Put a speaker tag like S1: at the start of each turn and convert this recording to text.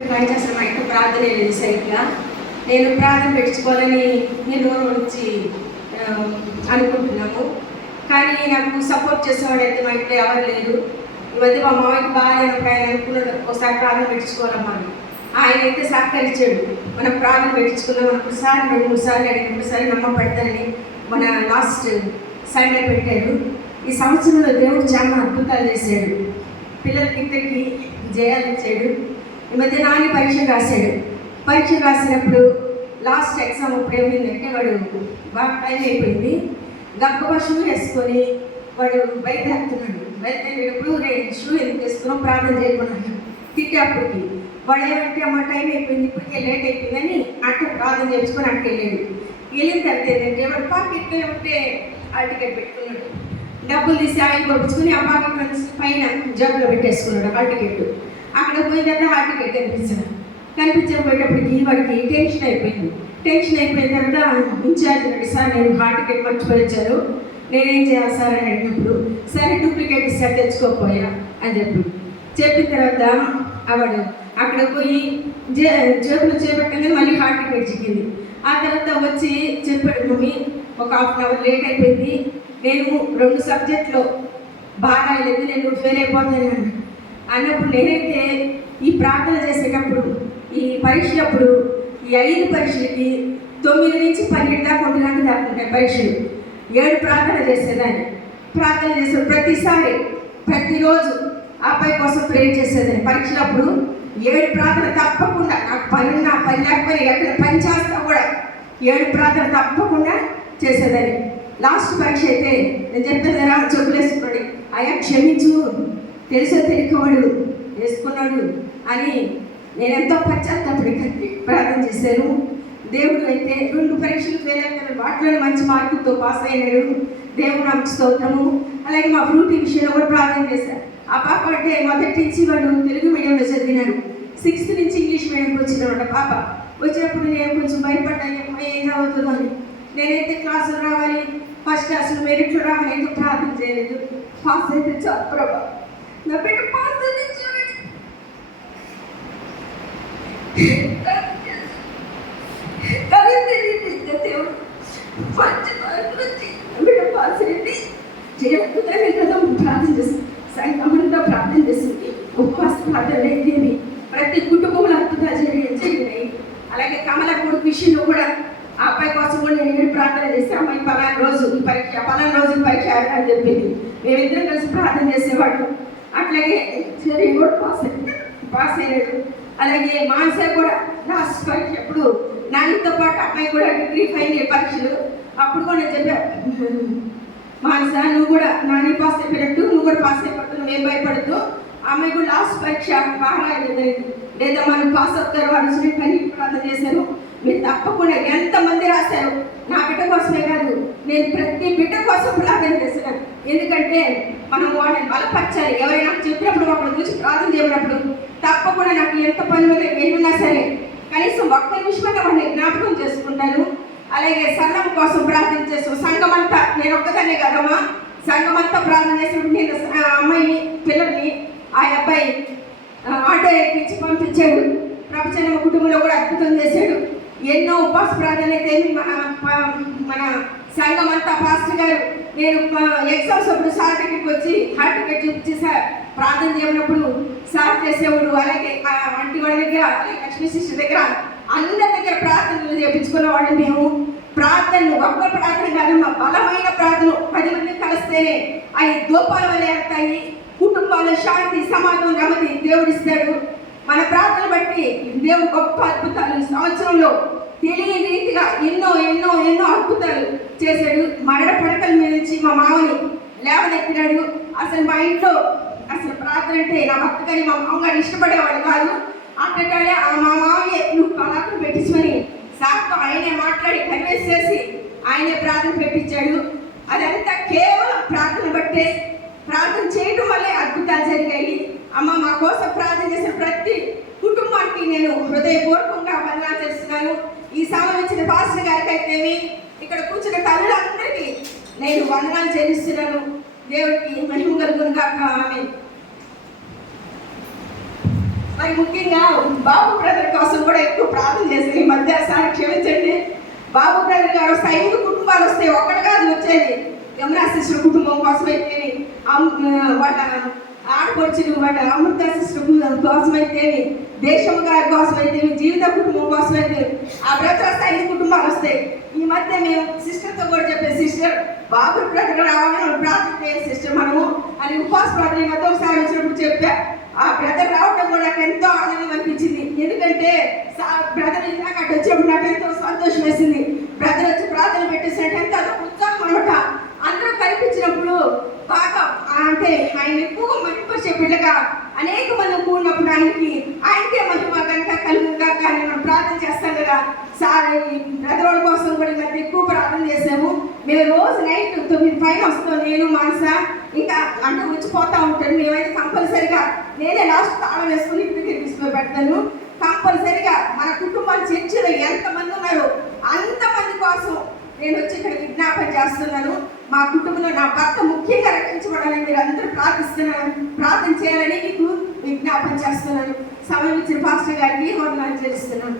S1: పని చేసిన మా ఇంట్లో ప్రార్థన లేదు సరిగ్గా. నేను ప్రార్థన పెట్టుకోవాలని నేను రోజుల నుంచి అనుకుంటున్నాము. కానీ నాకు సపోర్ట్ చేసేవాడైతే మా ఇంట్లో ఎవరు లేరు. ఇవన్నీ మా మామయ్యకి బాగా నేను ఆయన అనుకున్నాడు ఒకసారి ప్రార్థన పెట్టించుకోవాలమ్మా ఆయన అయితే సహకరించాడు. మనం ప్రార్థన పెట్టించుకున్నాం మనం ఒకసారి రెండు మూడు సార్లు అడిగిన సరే నమ్మ పెడతానని మన లాస్ట్ సండే పెట్టాడు ఈ సంవత్సరంలో దేవుడు చాలా అద్భుతాలు చేశాడు. పిల్లలకి ఇద్దరికి జయాలు ఇచ్చాడు. ఈ మధ్య నాని పరీక్ష రాశాడు. పరీక్ష రాసినప్పుడు లాస్ట్ ఎగ్జామ్ అప్పుడు ఏమైందంటే వాడు బాగా టైం అయిపోయింది. గబ్బ షూ వేసుకొని వాడు బయలుదేరుతున్నాడు బయలుదేరేటప్పుడు నేను షూ ఎందుకు వేసుకున్నాం ప్రార్థన చేయకున్నాను తిట్టేప్పటికి వాడు ఏమంటే అమ్మ టైం అయిపోయింది ఇప్పటికే లేట్ అయిపోయిందని అట్ట ప్రార్థన చేసుకొని అట్ట వెళ్ళాడు వెళ్ళిన తర్వాత ఏంటంటే వాడు పాకెట్లో ఉంటే ఆ టికెట్ పెట్టుకున్నాడు. డబ్బులు తీసి ఆయన పంపించుకుని ఆ పాకెట్ పైన జబ్బులో పెట్టేసుకున్నాడు ఆ టికెట్ అక్కడ పోయిన తర్వాత ఆ టికెట్ కనిపించకపోయేటప్పటికి వాడికి టెన్షన్ అయిపోయింది. టెన్షన్ అయిపోయిన తర్వాత ఇన్ఛార్జ్ అన్నాడు సార్ నేను హార్ట్ టికెట్ మర్చిపోయి నేనేం చేయాలి సార్? అని అడిగినప్పుడు సరే డూప్లికేట్ సార్ తెచ్చుకోకపోయా? అని చెప్పి. చెప్పిన తర్వాత ఆవిడ అక్కడ పోయి జే జేబులో చేపట్టగానే మళ్ళీ హార్ట్ టికెట్ చిక్కింది. ఆ తర్వాత వచ్చి చెప్పాడు మమ్మీ ఒక హాఫ్ అన్ అవర్ లేట్ అయిపోయింది. నేను రెండు సబ్జెక్ట్లో బాగా రాయలేదు నేను ఫెయిల్ అయిపోతాను అన్నాడు. అన్నప్పుడు నేనైతే ఈ ప్రార్థన చేసేటప్పుడు ఈ పరీక్షలప్పుడు ఈ ఐదు పరీక్షలకి తొమ్మిది నుంచి పన్నెండు దాకా ఉండడానికి దాకుంటాయి పరీక్షలు. ఏడు ప్రార్థన చేసేదాన్ని. ప్రార్థన చేసే ప్రతిసారి ప్రతిరోజు ఆ అబ్బాయి కోసం ప్రే చేసేదాన్ని. పరీక్షలప్పుడు ఏడు ప్రార్థన తప్పకుండా నాకు పని ఉన్నా పని లేకపోయినా ఎక్కడ పని చేస్తా కూడా ఏడు ప్రార్థన తప్పకుండా చేసేదాన్ని. లాస్ట్ పరీక్ష అయితే నేను చెప్పాను కదా చెప్పులు అయ్యా క్షమించు. తెలుసో తెలియకవాడు వేసుకున్నాడు అని నేనెంతో పశ్చాత్తాపడి ప్రార్థన చేశాను. దేవుడు అయితే రెండు పరీక్షలు ఫెయిల్ అయిన వాటిలో మంచి మార్కులతో పాస్ అయినాడు దేవుడు నాకు స్తోత్రము. అలాగే మా ఫ్రూటీ విషయంలో కూడా ప్రార్థన చేశాను ఆ పాప అంటే మొదటి నుంచి వాడు తెలుగు మీడియంలో చదివినాడు సిక్స్త్ నుంచి ఇంగ్లీష్ మీడియంకి వచ్చినమాట పాప. వచ్చినప్పుడు నేను కొంచెం భయపడ్డాను. ఏం చదువుతుందో అని. నేనైతే క్లాసులు రావాలి. ఫస్ట్ క్లాసులు మెరిట్లు రావాలి. ఎందుకు ప్రార్థన చేయలేదు. పాస్ అయితే చాలు ప్రభావం నా బిడ్డ పాస్ అయితే చూడండి కానీ తెలియదు దేవుడు మంచి మార్కులు వచ్చి నా బిడ్డ పాస్ అయింది చేయకపోతే కదా ప్రార్థన చేస్తుంది సంఘమంతా ప్రార్థన చేసింది ఉపవాస ప్రార్థన అయితేమి ప్రతి కుటుంబంలో అద్భుతాలు జరిగినాయి అలాగే కమల కొడుకు విషయంలో కూడా ఆ అబ్బాయి కోసం కూడా నేను ప్రార్థన అమ్మాయి పలానా రోజు ఈ పరీక్ష పలానా రోజు పరీక్ష అని చెప్పింది మేమిద్దరం కలిసి ప్రార్థన చేసేవాడు అట్లాగే సరే కూడా పాస్ అయ్యాడు పాస్ అయ్యాడు అలాగే మానస కూడా లాస్ట్ పరీక్ష అప్పుడు నానితో పాటు అమ్మాయి కూడా డిగ్రీ ఫైనల్ పరీక్షలు. అప్పుడు కూడా నేను చెప్పాను మానస నువ్వు కూడా నాని పాస్ అయిపోయినట్టు నువ్వు కూడా పాస్ అయిపోతు నువ్వేం భయపడద్దు. అమ్మాయి కూడా లాస్ట్ పరీక్ష బాగా అయింది. లేదా మనం పాస్ అవుతారు అని చెప్పి పని ప్రార్థన చేశారు. మీరు తప్పకుండా ఎంతమంది రాశారు నా బిడ్డ కోసమే కాదు నేను ప్రతి బిడ్డ కోసం ప్రార్థన చేస్తున్నాను. ఎందుకంటే మనం వాళ్ళని బలపరచాలి. ఎవరైనా చెప్పినప్పుడు ఒకరి గురించి ప్రార్థన చేయనప్పుడు తప్పకుండా నాకు ఎంత పని ఏమున్నా సరే కనీసం ఒక్క నిమిషమైనా వాడిని జ్ఞాపకం చేసుకుంటాను. అలాగే సంఘం కోసం ప్రార్థన చేస్తాం సంఘం అంతా నేను ఒక్కదనే కదమ్మా సంఘం అంతా ప్రార్థన చేసినప్పుడు నేను ఆ అమ్మాయిని పిల్లల్ని ఆ అబ్బాయి ఆటో ఎక్కించి పంపించాడు. ప్రపంచం కుటుంబంలో కూడా అద్భుతం చేశాడు. ఎన్నో ఉపవాస ప్రార్థన అయితే మన మన సంఘం అంతా పాస్టర్ గారు నేను ఎగ్జామ్స్ అప్పుడు సార్ దగ్గరికి వచ్చి హార్ట్ టికెట్ చూపించి సార్ ప్రార్థన చేయనప్పుడు సార్ చేసేవాడు అలాగే ఆ ఆంటీ దగ్గర అలాగే లక్ష్మీ శిష్యు దగ్గర అందరి దగ్గర ప్రార్థనలు చేపించుకున్న వాళ్ళు మేము. ప్రార్థనలు ఒక్క ప్రార్థన కాదు మా బలమైన ప్రార్థన పది మంది కలిస్తేనే అవి దూపాల వల్ల ఏర్తాయి కుటుంబాలు శాంతి సమాధానం నెమ్మది దేవుడిస్తాడు. మన ప్రార్థన బట్టి దేవుడు గొప్ప అద్భుతాలు. ఈ సంవత్సరంలో తెలియని రీతిగా ఎన్నో ఎన్నో ఎన్నో అద్భుతాలు చేశాడు. మరణ పడకల మీద నుంచి మా మామని లేవనెత్తినాడు. అసలు మా ఇంట్లో అసలు ప్రార్థన అంటే నా భక్త కానీ మా మామగారు ఇష్టపడేవాడు కాదు. అట్టగానే ఆ మా మామయ్య నువ్వు పలాకులు పెట్టించుకొని సార్తో ఆయనే మాట్లాడి కన్విన్స్ చేసి ఆయనే ప్రార్థన పెట్టించాడు. అదంతా కేవలం ప్రార్థన బట్టే ప్రార్థన చేయడం వల్లే అద్భుతాలు జరిగాయి. అమ్మ మా కోసం ప్రార్థన చేసిన ప్రతి కుటుంబానికి నేను హృదయపూర్వకంగా వందనాలు చేస్తున్నాను ఈ సమయం ఇచ్చిన పాస్టర్ గారికి అయితేమి ఇక్కడ కూర్చున్న తల్లులందరికీ నేను వందనాలు చెల్లిస్తున్నాను. దేవుడికి మహిమ కలుగును కాక ఆమె మరి ముఖ్యంగా బాబు బ్రదర్ కోసం కూడా ఎక్కువ ప్రార్థన చేసి ఈ మధ్య సార్ క్షమించండి. బాబు బ్రదర్ గారు వస్తే ఐదు కుటుంబాలు వస్తే ఒకటి కాదు వచ్చేది. యమునా కుటుంబం కోసం అయితే వాళ్ళ ఆడపడుచులు వాటి అమృత సిస్టర్ కోసం దేశం గారి కోసం జీవిత కుటుంబం కోసమైతే ఆ బ్రదర్ వస్తే కుటుంబాలు వస్తాయి. ఈ మధ్య మేము సిస్టర్తో కూడా చెప్పే సిస్టర్ బాబు బ్రదర్ రావాలని ప్రార్థన సిస్టర్ మనము అని ఉపవాస ప్రార్థన ఈ మధ్య చెప్పే వచ్చినప్పుడు చెప్పా. ఆ బ్రదర్ రావడం కూడా నాకు ఎంతో ఆనందం అనిపించింది. ఎందుకంటే బ్రదర్ ఇందాక అటు వచ్చినప్పుడు నాకు ఎంతో సంతోషం వేసింది బ్రదర్ వచ్చి ప్రార్థన పెట్టేసినట్టు ఎంత అదొక ఉత్సాహం అనమాట అందరూ కనిపించినప్పుడు బాగా అంటే ఆయన ఎక్కువ మహిమపరిచే బిడ్డగా అనేక మంది కూడినప్పుడు ఆయనకి ఆయనకే మహిమ కనుక కలుగుగా కానీ మనం ప్రార్థన చేస్తాం కదా. సార్ ఈ కోసం కూడా ఈ ఎక్కువ ప్రార్థన చేసాము మేము రోజు నైట్ తొమ్మిది పైన వస్తాం నేను మాస ఇంకా అంటే ఉంచిపోతా ఉంటాను మేమైతే కంపల్సరిగా నేనే లాస్ట్ తాళం వేసుకుని ఇంటికి తీసుకుని పెడతాను. కంపల్సరిగా మన కుటుంబాలు చర్చలో ఎంతమంది ఉన్నారో అంతమంది కోసం నేను వచ్చి ఇక్కడ విజ్ఞాపన చేస్తున్నాను. మా కుటుంబంలో నా భర్త ముఖ్యంగా రక్షించబడాలని మీరు అందరూ ప్రార్థిస్తున్నాను ప్రార్థన చేయాలని మీకు విజ్ఞాపన చేస్తున్నాను. సమయం ఇచ్చిన పాస్టర్ గారికి వందనాలు చేస్తున్నాను